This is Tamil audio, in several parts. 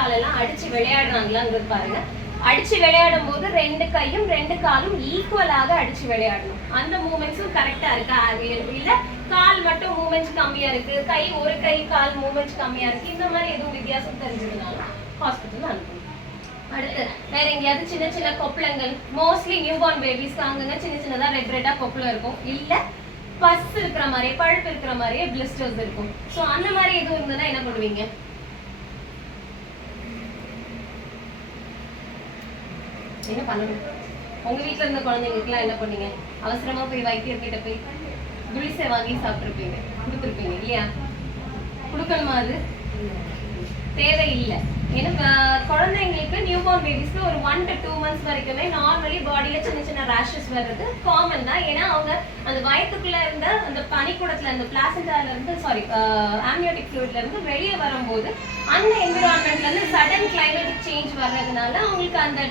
கால் எல்லாம் அடிச்சு விளையாடுறாங்களாங்கிறது பாருங்க. அடிச்சு விளையாடும் போது 2 கையும் 2 காலும் ஈக்குவலாக அடிச்சு விளையாடணும். அந்த மூமெண்ட்ஸும் கரெக்டா இருக்கா? இல்ல கால் மட்டும் மூமெண்ட்ஸ் கம்மியா இருக்கு, கை ஒரு கை கால் மூமெண்ட்ஸ் கம்மியா இருக்கு, இந்த மாதிரி எதுவும் வித்தியாசம் தெரிஞ்சதுனாலும் ஹாஸ்பிட்டல் அனுப்பணும். அடுத்து வேற எங்கேயாவது சின்ன சின்ன கொப்பளங்கள், மோஸ்ட்லி நியூ பார்ன் பேபிஸ்க்கு அங்கங்க சின்ன சின்னதா ரெட் ரெட்டா கொப்பளம் இருக்கும், இல்ல பஸ் இருக்கிற மாதிரியே பழுப்பு இருக்கிற மாதிரியே பிளிஸ்டர்ஸ் இருக்கும். ஸோ அந்த மாதிரி எதுவும் இருந்ததுன்னா என்ன பண்ணுவீங்க? என்ன பண்ணணும்? உங்க வீட்டுல இருந்த குழந்தைங்களுக்குலாம் என்ன பண்ணீங்க? அவசரமா போய் வைத்தியர்கிட்ட போய் குளிசை வாங்கி சாப்பிட்டுருப்பீங்க, கொடுத்துருப்பீங்க இல்லையா? கொடுக்கணுமா? அது தேவையில்லை. ஏன்னா குழந்தைங்களுக்கு நியூ பார்ன் பேபிஸ்க்கு ஒரு 1 to 2 months வரைக்குமே நார்மலி பாடியில சின்ன சின்ன ரேஷஸ் வர்றது காமன் தான். ஏன்னா அவங்க அந்த வயிற்றுக்குள்ள இருந்த அந்த பனிக்கூடத்துல அந்த பிளாசண்டால இருந்து ஆம்னியோட்டிக் ஃப்ளூயிட்ல இருந்து வெளியே வரும்போது அந்த என்விரான்மெண்ட்ல இருந்து சடன் கிளைமேட்டிக் சேஞ்ச் வர்றதுனால அவங்களுக்கு அந்த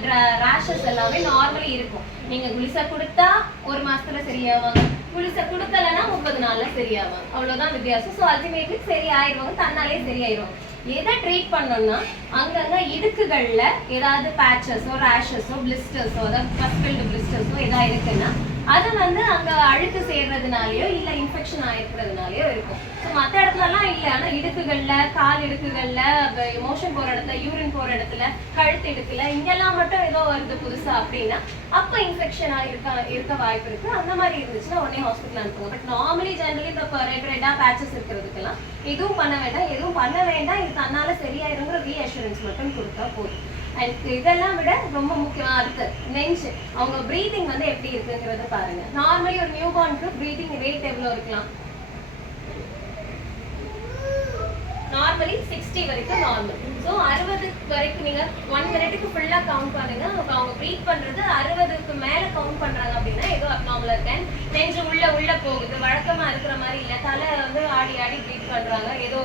ரேஷஸ் எல்லாமே நார்மலி இருக்கும். நீங்க குளிசை கொடுத்தா 1 மாசத்துல சரியாவாங்க, குளிசை கொடுக்கலன்னா 30 நாள்ல சரியாவாங்க, அவ்வளவுதான் வித்தியாசம். ஸோ அல்டிமேட்லி சரியாயிருவாங்க, தன்னாலே சரியாயிருவாங்க. எதை ட்ரீட் பண்ணோம்னா அங்கங்க இடுக்குகள்ல ஏதாவது பேச்சஸோ ரேஷஸோ பிளிஸ்டர்ஸோ அதாவது பஸ்பில்டு பிளிஸ்டர்ஸோ ஏதாவது இருக்குன்னா அது வந்து அங்க அழுக்கு சேர்றதுனாலயோ இல்ல இன்ஃபெக்ஷன் ஆயிருக்கிறதுனாலயோ இருக்கும். ஸோ மற்ற இடத்துலலாம் இல்லை, ஆனால் இடுக்குகள்ல கால் இடுக்குகள்ல மோஷன் போற இடத்துல யூரின் போற இடத்துல கழுத்து இடுக்குல இங்கெல்லாம் மட்டும் ஏதோ வருது புதுசா அப்படின்னா அப்போ இன்ஃபெக்ஷன் இருக்க வாய்ப்பு இருக்கு. அந்த மாதிரி இருந்துச்சுன்னா உடனே ஹாஸ்பிட்டல் அனுப்புங்க. பட் நார்மலி ஜெனரலி இப்போ ரெட்டா பேச்சஸ் இருக்கிறதுக்கெல்லாம் எதுவும் பண்ண வேண்டாம், எதுவும் பண்ண வேண்டாம், இது தன்னால சரியாயிருங்கிற ரீஅஷூரன்ஸ் மட்டும் கொடுத்தா போதும். அண்ட் இதெல்லாம் விட ரொம்ப முக்கியமா இருக்கு நெஞ்சு. அவங்க பிரீதிங் வந்து எப்படி இருக்குங்கிறத பாருங்க. நார்மலி ஒரு நியூ பார்னுக்கு பிரீதிங் ரேட் எவ்வளவு இருக்கலாம்? நார்மலி 60 வரைக்கும் நார்மல். ஸோ 60 வரைக்கும் நீங்க 1 மினிட்டுக்கு ஃபுல்லா கவுண்ட் பண்ணுங்க. அவங்க ப்ரீத் பண்றது 60க்கு மேல கவுண்ட் பண்றாங்க அப்படின்னா ஏதோ அப்நார்மலா இருக்கேன். நெஞ்சு உள்ள போகுது, வழக்கமா இருக்கிற மாதிரி இல்ல, தலை வந்து ஆடி ஆடி ப்ரீத் பண்றாங்க, ஏதோ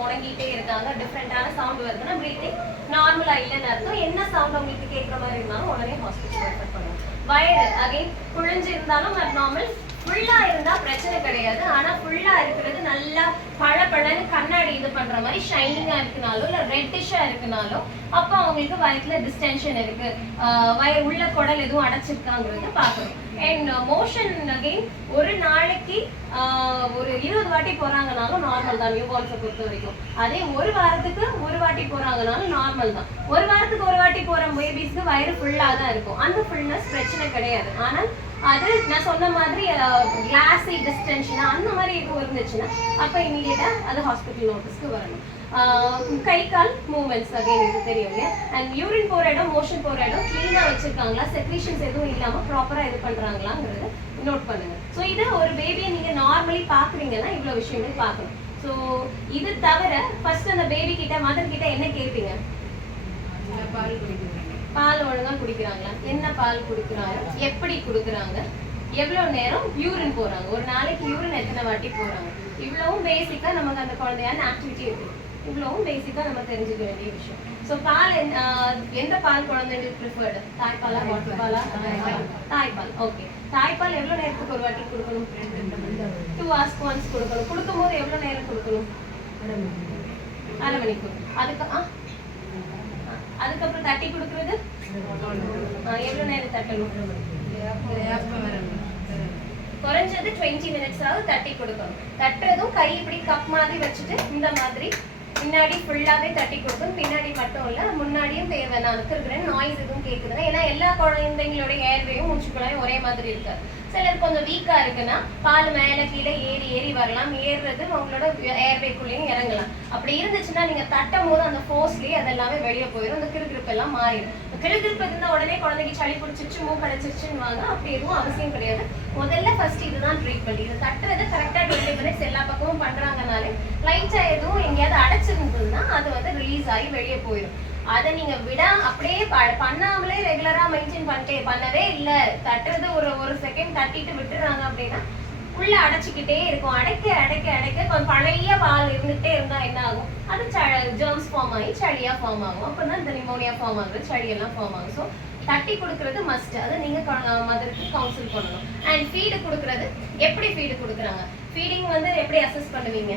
முடங்கிட்டே இருக்காங்க, டிஃப்ரெண்டான சவுண்ட் வருதுன்னா பிரீத்திங் நார்மலா இல்லைன்னு அர்த்தம். என்ன சவுண்ட் உங்களுக்கு கேட்குற மாதிரி இருந்தாலும் உடனே ஹாஸ்பிட்டல் ரெஃபர் பண்ணுவோம். வயறு அகைன் குழிஞ்சு இருந்தாலும் அப்நார்மல், ஃபுல்லா இருந்தா பிரச்சனை கிடையாது. ஆனா ஃபுல்லா இருக்கிறது நல்லா பழப்பழன்னு கண்ணாடி இது பண்ற மாதிரி ஷைனிங்கா இருக்குனாலும் இல்ல ரெட்டிஷா இருக்குனாலும் அப்போ அவங்களுக்கு வயிற்றுல டிஸ்டென்ஷன் இருக்கு, வயிறு உள்ள குடல் எதுவும் அடைச்சிருக்காங்கிறத பார்க்கணும். அண்ட் மோஷன் அகெயின் ஒரு நாளைக்கு ஒரு 20 வாட்டி போறாங்கனாலும் நார்மல் தான் நியூ பார்ன்ஸை பொறுத்த வரைக்கும். அதே ஒரு வாரத்துக்கு ஒரு வாட்டி போறாங்கனாலும் நார்மல் தான். ஒரு வாரத்துக்கு ஒரு வாட்டி போற பேபிஸ்க்கு வயிறு ஃபுல்லா தான் இருக்கும், அந்த ஃபுல்னஸ் பிரச்சனை கிடையாது. ஆனால் அது நான் சொன்ன மாதிரி கிளாஸி டிஸ்டென்ஷன் அந்த மாதிரி எதுவும் இருந்துச்சுன்னா அப்போ இமீடியட்டா அது ஹாஸ்பிட்டல் நோட்டீஸ்க்கு வரணும். கை கால் மூவ்மெண்ட்ஸ் அகைன் இது தெரியும் இல்லையா? அண்ட் யூரின் போகிற இடம் மோஷன் போகிற இடம் க்ளீனாக வச்சுருக்காங்களா, செக்ரீஷன்ஸ் எதுவும் இல்லாமல் ப்ராப்பராக இது பண்ணுறாங்களாங்கிறத நோட் பண்ணுங்க. ஸோ இது ஒரு பேபியை நீங்கள் நார்மலி பார்க்குறீங்கன்னா இவ்வளோ விஷயங்கள் பார்க்கணும். ஸோ இது தவிர ஃபர்ஸ்ட் அந்த பேபி கிட்ட மதர் கிட்ட என்ன கேட்பீங்க? பால் ஒழுங்கா குடிக்கிறாங்களா, என்ன பால் குடிக்கிறாங்க, எப்படி குடுக்குறாங்க, எவ்வளவு நேரம் யூரின் போறாங்க, ஒரு நாளைக்கு யூரின் எத்தனை வாட்டி போறாங்க, இவ்வளவும் பேசிக்கா நமக்கு அந்த குழந்தையான ஆக்டிவிட்டி இருக்கு. இவ்வளவும் பேசிக்கா நம்ம தெரிஞ்சுக்க வேண்டிய விஷயம். ஸோ பால் எந்த பால் குழந்தைங்களுக்கு ப்ரிஃபர்டு? தாய்ப்பாலா மாட்டு பாலா? தாய்ப்பால். ஓகே, தாய்ப்பால் எவ்வளவு நேரத்துக்கு ஒரு வாட்டி கொடுக்கணும்? 2 hours once கொடுக்கணும். கொடுக்கும் போது எவ்வளவு நேரம் கொடுக்கணும்? 1/2 மணிக்கு. அதுக்கப்புறம் தட்டி கொடுக்கறது எவ்வளவு நேரம் தட்டணும்? குறைஞ்சது 20 minutes ஆவது தட்டி கொடுக்கணும். தட்டுறதும் கை இப்படி கப் மாதிரி வச்சுட்டு இந்த மாதிரி முன்னாடி ஃபுல்லாவே தட்டி கொடுக்கணும். பின்னாடி மட்டும் இல்ல, முன்னாடியும் தேவை. நான் இருக்கிறேன் நாய்ஸ் எதுவும் கேட்குதுன்னா, ஏன்னா எல்லா குழந்தைங்களோட ஏர்வேயும் மூச்சுக்குள்ளாயும் ஒரே மாதிரி இருக்காது. சிலர் கொஞ்சம் வீக்கா இருக்குன்னா பால் மேல கீழே ஏறி வரலாம், ஏறுறது அவங்களோட ஏர்வேக்குள்ளேயும் இறங்கலாம். அப்படி இருந்துச்சுன்னா நீங்க தட்டும் போது அந்த ஃபோர்ஸ்லயே அதெல்லாமே வெளியே போயிடும், அந்த கிருகிருப்பு எல்லாம் மாறிடும். கிருகிருப்பு இருந்தா உடனே குழந்தைக்கு சளி பிடிச்சிருச்சு மூக்கு அடைச்சிருச்சுன்னு வாங்க, அப்படி எதுவும் அவசியம் கிடையாது. முதல்ல ஃபர்ஸ்ட் இதுதான் ட்ரீட்மெண்ட். இது தட்டுறது கரெக்டா 20 minutes எல்லா பக்கமும் பண்றாங்கனாலே லைட்டா எதுவும் எங்கேயாவது அடைச்சிருந்ததுன்னா அது வந்து ரிலீஸ் ஆகி வெளியே போயிடும். அதை நீங்க விட அப்படியே பண்ணாமலே ரெகுலரா மெயின்டைன் பண்ணவே இல்லை, தட்டுறது ஒரு செகண்ட் தட்டிட்டு விட்டுறாங்க அப்படின்னா உள்ள அடைச்சிக்கிட்டே இருக்கும். அடைக்க கொஞ்சம் பழைய பால் இருந்துகிட்டே இருந்தா என்ன ஆகும்? அது ஜெர்ம்ஸ் ஃபார்ம் ஆகி சளியா ஃபார்ம் ஆகும். அப்பதான் இந்த நிமோனியா ஃபார்ம் ஆகுது, சளியெல்லாம் ஃபார்ம் ஆகும். ஸோ தட்டி கொடுக்கறது மஸ்ட். அதை நீங்க மதருக்கு கவுன்சில் பண்ணணும். அண்ட் ஃபீடு கொடுக்கறது எப்படி ஃபீடு கொடுக்குறாங்க? ஃபீடிங் வந்து எப்படி அசஸ் பண்ணுவீங்க?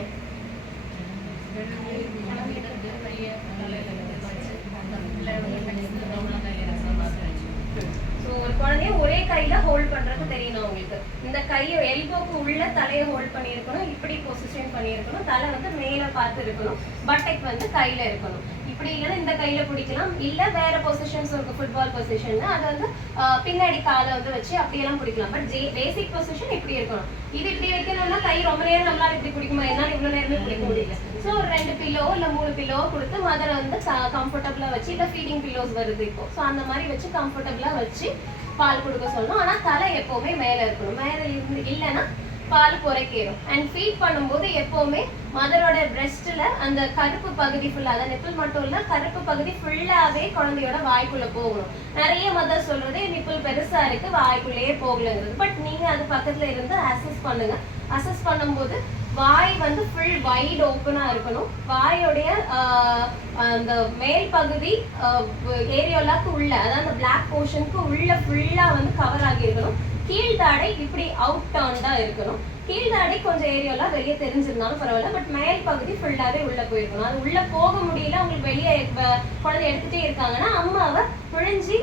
ஹோல்ட் பண்றது தெரியணும் உங்களுக்கு. இந்த கையை எல்போக்கு உள்ள தலையை ஹோல்ட் பண்ணியிருக்கணும், இப்படி பொசிஷன் பண்ணியிருக்கணும், தலை வந்து மேலே பார்த்து இருக்கணும், பட்டைக்கு வந்து கையில இருக்கணும். இப்படி இல்லைன்னா இந்த கையில பிடிக்கலாம், இல்ல வேற பொசிஷன்ஸ் இருக்கு ஃபுட்பால் பொசிஷன், அதை வந்து பின்னாடி காலை வந்து வச்சு அப்படியெல்லாம் பிடிக்கலாம். பட் பேசிக் பொசிஷன் இப்படி இருக்கணும். இது இப்படி வைக்கணும்னா கை ரொம்ப நேரம் நம்மளால இப்படி பிடிக்குமா, என்னால இவ்வளவு நேரமே பிடிக்க முடியல. ஸோ 2 பில்லோ இல்ல 3 பில்லோ கொடுத்து மதரை வந்து கம்ஃபர்டபுளா வச்சு, இல்ல ஃபீடிங் பில்லோஸ் வருது இப்போ, ஸோ அந்த மாதிரி வச்சு கம்ஃபர்டபுளா வச்சு பால் கொடுக்க சொல்லணும். ஆனா தலை எப்பவுமே மேல இருக்கணும், மேல இருந்து இல்லைன்னா பால் குறைக்கணும். அண்ட் ஃபீட் பண்ணும்போது எப்பவுமே மதரோட பிரெஸ்ட்ல அந்த கருப்பு பகுதி ஃபுல்லா, அதான் நிப்பிள் மட்டும் இல்ல, கருப்பு பகுதி ஃபுல்லாவே குழந்தையோட வாய்க்குள்ள போகணும். நிறைய மதர் சொல்றது நிப்பிள் பெருசா இருக்கு வாய்க்குள்ளேயே போகலங்கிறது. பட் நீங்க அது பக்கத்துல இருந்து அசஸ் பண்ணுங்க. அசஸ் பண்ணும்போது வாய் வந்து ஃபுல் வைட் ஓப்பனா இருக்கணும். வாயோடைய அந்த மேல் பகுதி ஏரியோலாக்கு உள்ள, அதாவது அந்த பிளாக் போர்ஷனுக்கு உள்ள ஃபுல்லா வந்து கவர் ஆகி இருக்கணும். கீழ்தாடை இப்படி அவுட் டர்ன்டா இருக்கணும். கீழ்தாடை கொஞ்சம் ஏரியால வெளியே தெரிஞ்சிருந்தாலும் பரவாயில்ல, பட் மேல் பகுதி ஃபுல்லாவே உள்ள போயிருக்கணும். அது உள்ள போக முடியல, உங்களுக்கு வெளியே குழந்தை எடுத்துட்டே இருக்காங்கன்னா அம்மாவை புழிஞ்சி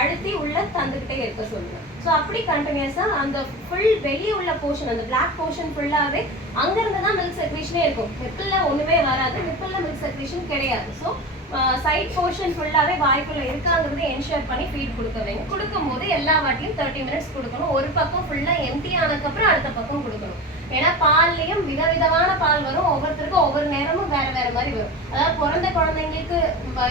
அழுத்தி உள்ள தந்துகிட்டே இருக்க சொல்லுங்க. ஸோ அப்படி கண்டினியூஸா அந்த ஃபுல் வெளியே உள்ள போர்ஷன், அந்த பிளாக் போர்ஷன் ஃபுல்லாவே அங்கிருந்து தான் மில்க் செக்ரேஷனே இருக்கும். நிப்பிள்ல ஒண்ணுமே வராது, நிப்பிள்ல மில்க் செக்ரேஷன் கிடையாது. ஸோ சைட் போர்ஷன் ஃபுல்லாவே வாய்க்குள்ள இருக்காங்கிறது என்ஷூர் பண்ணி ஃபீட் கொடுக்க வைங்க. கொடுக்கும் போது எல்லா வாட்டியும் 30 மினிட்ஸ் கொடுக்கணும். ஒரு பக்கம் ஃபுல்லா எம்டி ஆனதுக்கப்புறம் அடுத்த பக்கம் கொடுக்கணும். ஏன்னா பால்லையும் விதவிதமான பால் வரும், ஒவ்வொருத்தருக்கும் ஒவ்வொரு நேரமும் வேற வேற மாதிரி வரும். அதாவது பிறந்த குழந்தைங்களுக்கு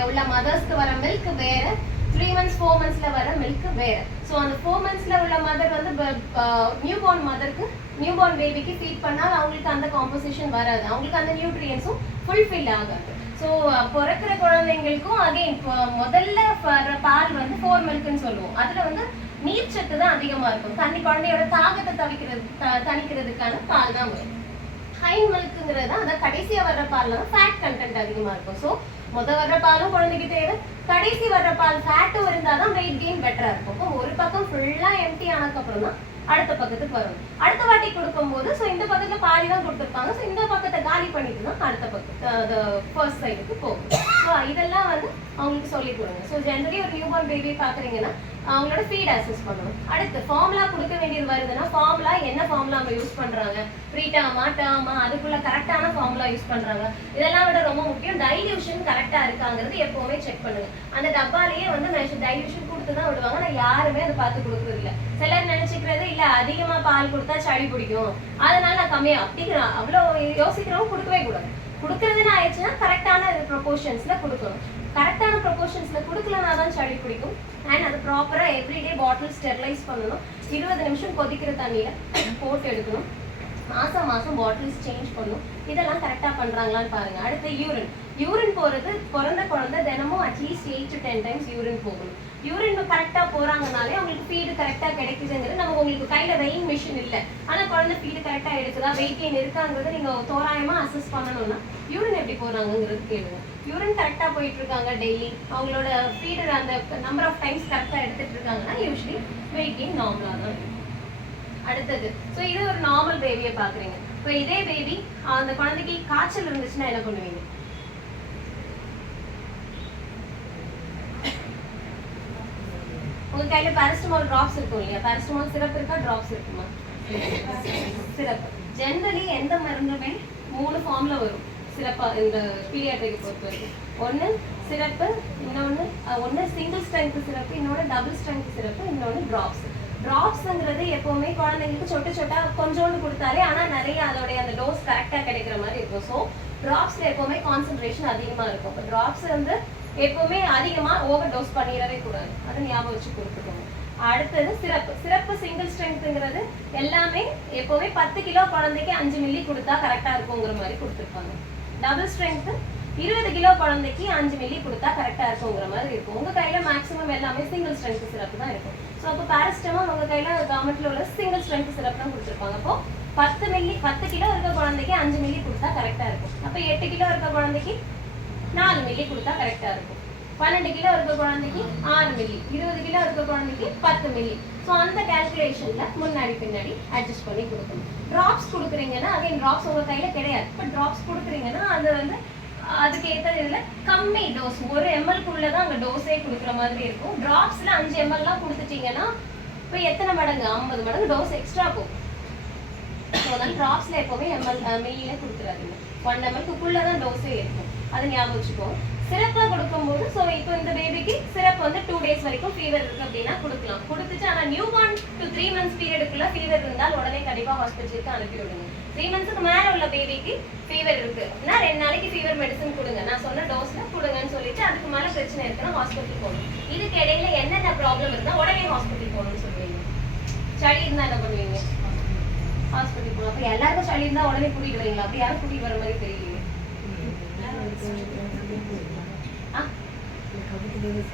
உள்ள மதர்ஸ்க்கு வர மில்க் வேற, 3 months 4 monthsல வர மில்க் வேற. ஸோ அந்த 4 monthsல உள்ள மதர் வந்து நியூபார்ன் மதருக்கு, நியூபார்ன் பேபிக்கு ஃபீட் பண்ணால் அவங்களுக்கு அந்த காம்போசிஷன் வராது, அவங்களுக்கு அந்த நியூட்ரியன்ஸும் ஃபுல்ஃபில் ஆகாது. ஸோ பிறக்கிற குழந்தைங்களுக்கும் அகைன் முதல்ல பால் வந்து 4 மில்க்னு சொல்லுவோம். அதுல வந்து நீர்ச்சத்து தான் அதிகமா இருக்கும். குழந்தையோட தாகத்தை தணிக்கிறதுக்கான பால் தான் வரும். ஹை மில்க்குங்கிறது அந்த கடைசியா வர்ற பால்ல தான் ஃபேட் கண்டென்ட் அதிகமா இருக்கும். ஸோ வர்ற பாலும் குழந்தைக்கு தேவை, கடைசி வர்ற பால் ஃபேட்டும் இருந்தாதான் வெயிட் கெயின் பெட்டரா இருக்கும். ஒரு பக்கம் ஃபுல்லா எம்டி ஆனதுக்கு அப்புறம் தான் அடுத்த பக்கத்துக்கு வரும். அடுத்த வாட்டி கொடுக்கும் போது ஸோ இந்த பக்கத்துல பாதி தான் கொடுத்துருப்பாங்க, ஸோ இந்த பக்கத்தை காலி பண்ணிட்டு தான் அடுத்த பக்கத்து ஃபர்ஸ்ட் சைடுக்கு போகும். ஸோ இதெல்லாம் வந்து அவங்களுக்கு சொல்லி கொடுங்க. ஸோ ஜென்ரலி ஒரு நியூபார்ன் பேபி பாக்குறீங்கன்னா அவங்களோட ஃபீட் அசஸ் பண்ணணும். அடுத்து ஃபார்முலா கொடுக்க வேண்டியது வருதுன்னா ஃபார்முலா என்ன ஃபார்முலா அவங்க யூஸ் பண்றாங்க, ப்ரீடாமா டேர்மா, அதுக்குள்ள கரெக்டான ஃபார்முலா யூஸ் பண்றாங்க. இதெல்லாம் விட ரொம்ப முக்கியம் டைல்யூஷன் கரெக்டா இருக்காங்கிறது எப்பவுமே செக் பண்ணுங்க. அந்த டப்பாலேயே வந்து டைல்யூஷன் கொடுத்து தான் விடுவாங்க, நான் யாருமே அதை பார்த்து கொடுக்குறது இல்லை. சிலர் நினைச்சுக்கிறது இல்ல அதிகமா பால் கொடுத்தா சளி பிடிக்கும் அதனால நான் கம்மியா, அப்படிங்கிற அவ்வளோ யோசிக்கிறவங்க கொடுக்கவே கூடாது. கொடுக்கறதுன்னு ஆயிடுச்சுன்னா கரெக்டான ப்ரொபோர்ஷன்ஸ்ல கொடுக்கணும். கரெக்டான ப்ரொபோர்ஷன்ஸ்ல கொடுக்கலனா தான் சளி பிடிக்கும். அண்ட் அது ப்ராப்பரா எவ்ரிடே பாட்டில் ஸ்டெர்லைஸ் பண்ணணும். 20 நிமிஷம் கொதிக்கிற தண்ணியில போட்டு எடுக்கணும். மாசம் மாசம் பாட்டில்ஸ் சேஞ்ச் பண்ணணும். இதெல்லாம் கரெக்டா பண்றாங்களான்னு பாருங்க. அடுத்து யூரின் போறது, பிறந்த குழந்தை தினமும் அட்லீஸ்ட் 8 to 10 times யூரின் போகணும். யூரின் கரெக்டா போறாங்கனாலே அவங்களுக்கு ஃபீடு கரெக்டா கிடைக்குதுங்கிறது. நம்ம உங்களுக்கு கையில வெயிங் மிஷின் இல்லை, ஆனா குழந்தை ஃபீடு கரெக்டா எடுக்குதா, வெயிட் கெயின் இருக்காங்கிறது நீங்க தோராயமா அசஸ் பண்ணணும்னா யூரின் எப்படி போறாங்கிறது கேளுங்க. யூரின் கரெக்டா போயிட்டு இருக்காங்க டெய்லி, அவங்களோட ஃபீடர் அந்த நம்பர் ஆஃப் டைம்ஸ் கரெக்டா எடுத்துட்டு இருக்காங்கன்னா யூஸ்வலி வெயிட் கெயின் நார்மலா தான் இருக்கும். அடுத்தது ஸோ இது ஒரு நார்மல் பேபியை பாக்குறீங்க. இப்போ இதே பேபி அந்த குழந்தைக்கு காய்ச்சல் இருந்துச்சுன்னா என்ன பண்ணுவீங்க? உங்க கையில பாராசிட்டமால் டிராப்ஸ் இருக்கும் இல்லையா? பாராசிட்டமால் சிரப் இருக்கா, டிராப்ஸ் இருக்குமா? சிரப். ஜெனரலி எந்த மருந்துமே 3 ஃபார்ம்ல வரும் சிரப்பா இந்த பீடியாட்ரிக் பொறுத்த வரைக்கும். ஒன்று சிரப்பு, ஒன்று சிங்கிள் ஸ்ட்ரென்த் சிரப்பு, இன்னொன்று டபுள் ஸ்ட்ரென்த் சிரப்பு, இன்னொன்று டிராப்ஸ். டிராப்ஸ்ங்கிறது எப்பவுமே குழந்தைங்களுக்கு சொட்டா கொஞ்சோண்டு கொடுத்தாலே ஆனால் நிறைய அதோடைய அந்த டோஸ் கரெக்டாக கிடைக்கிற மாதிரி இருக்கும். ஸோ டிராப்ஸ்ல எப்பவுமே கான்சென்ட்ரேஷன் அதிகமா இருக்கும். இப்போ டிராப்ஸ் வந்து எப்பவுமே அதிகமா ஓவர் டோஸ் பண்ணிடவே கூடாது, அதை ஞாபகம் வச்சு கொடுத்துக்கோங்க. அடுத்தது சிரப்பு சிங்கிள் ஸ்ட்ரென்த்ங்கிறது எல்லாமே எப்பவுமே 10 கிலோ குழந்தைக்கு 5 மில்லி கொடுத்தா கரெக்டா இருக்குங்கிற மாதிரி கொடுத்துருப்பாங்க. டபுள் ஸ்ட்ரென்த் 20 கிலோ குழந்தைக்கு 5 மில்லி கொடுத்தா கரெக்டா இருக்குங்கிற மாதிரி இருக்கும். உங்க கையில மேக்ஸிமம் எல்லாமே சிங்கிள் ஸ்ட்ரென்த் சிரப் தான் இருக்கும். ஸோ அப்போ பாராசிட்டமால் உங்க கையில கவர்மெண்ட்ல உள்ள சிங்கிள் ஸ்ட்ரென்த் சிரப் தான் கொடுத்துருப்பாங்க. அப்போ 10 கிலோ இருக்க குழந்தைக்கு 5 மில்லி கொடுத்தா கரெக்டா இருக்கும். அப்போ 8 கிலோ இருக்க குழந்தைக்கு 4 மில்லி கொடுத்தா கரெக்டா இருக்கும். 12 கிலோ இருக்க குழந்தைக்கு 6 மில்லி, 20 கிலோ இருக்க குழந்தைக்கு 10 மில்லி. ஸோ அந்த கால்குலேஷன்ல முன்னாடி பின்னாடி அட்ஜஸ்ட் பண்ணி கொடுக்கணும். டிராப்ஸ் கொடுக்குறீங்கன்னா அகைன் டிராப்ஸ் உங்க கையில கிடையாது. இப்போ டிராப்ஸ் கொடுக்குறீங்கன்னா அது வந்து அதுக்கு ஏற்ற இதில் கம்மி டோஸ் 1 ml தான் அங்கே டோஸே கொடுக்குற மாதிரி இருக்கும். டிராப்ஸ்ல 5 ml கொடுத்துட்டீங்கன்னா இப்போ எத்தனை மடங்கு 50 மடங்கு டோஸ் எக்ஸ்ட்ரா போகும். ஸோ அதனால ட்ராப்ஸ்ல எப்பவுமே மில்லியில கொடுத்துறாதீங்க. 1 ml தான் டோஸே இருக்கும். அதை ஞாபகம் வச்சுக்கோ. சிறப்பா கொடுக்கும்போது ஸோ இப்போ இந்த பேபிக்கு சிறப்பு வந்து 2 days வரைக்கும் ஃபீவர் இருக்கு அப்படின்னா கொடுக்கலாம். கொடுத்துட்டு ஆனால் நியூ பார்ன் டு 3 months பீரியடுக்குள்ள ஃபீவர் இருந்தால் உடனே கண்டிப்பா ஹாஸ்பிட்டலுக்கு அனுப்பி விடுங்க. 3 monthsக்கு மேல உள்ள பேபிக்கு ஃபீவர் இருக்கு அப்படின்னா 2 நாளைக்கு ஃபீவர் மெடிசன் கொடுங்க. நான் சொன்ன டோஸ்ல கொடுங்கன்னு சொல்லிட்டு அதுக்கு மேல பிரச்சனை இருக்குன்னா ஹாஸ்பிட்டல் போகணும். இதுக்கு இடையில என்னென்ன ப்ராப்ளம் இருந்தா உடனே ஹாஸ்பிட்டல் போகணும்னு சொல்லுவீங்க. சளி இருந்தா என்ன பண்ணுவீங்க? ஹாஸ்பிட்டல் போகணும். அப்போ எல்லாருக்கும் சளி இருந்தா உடனே கூட்டிட்டு வரீங்களா? அப்படி யாரும் கூட்டிட்டு வர மாதிரி தெரியலையே.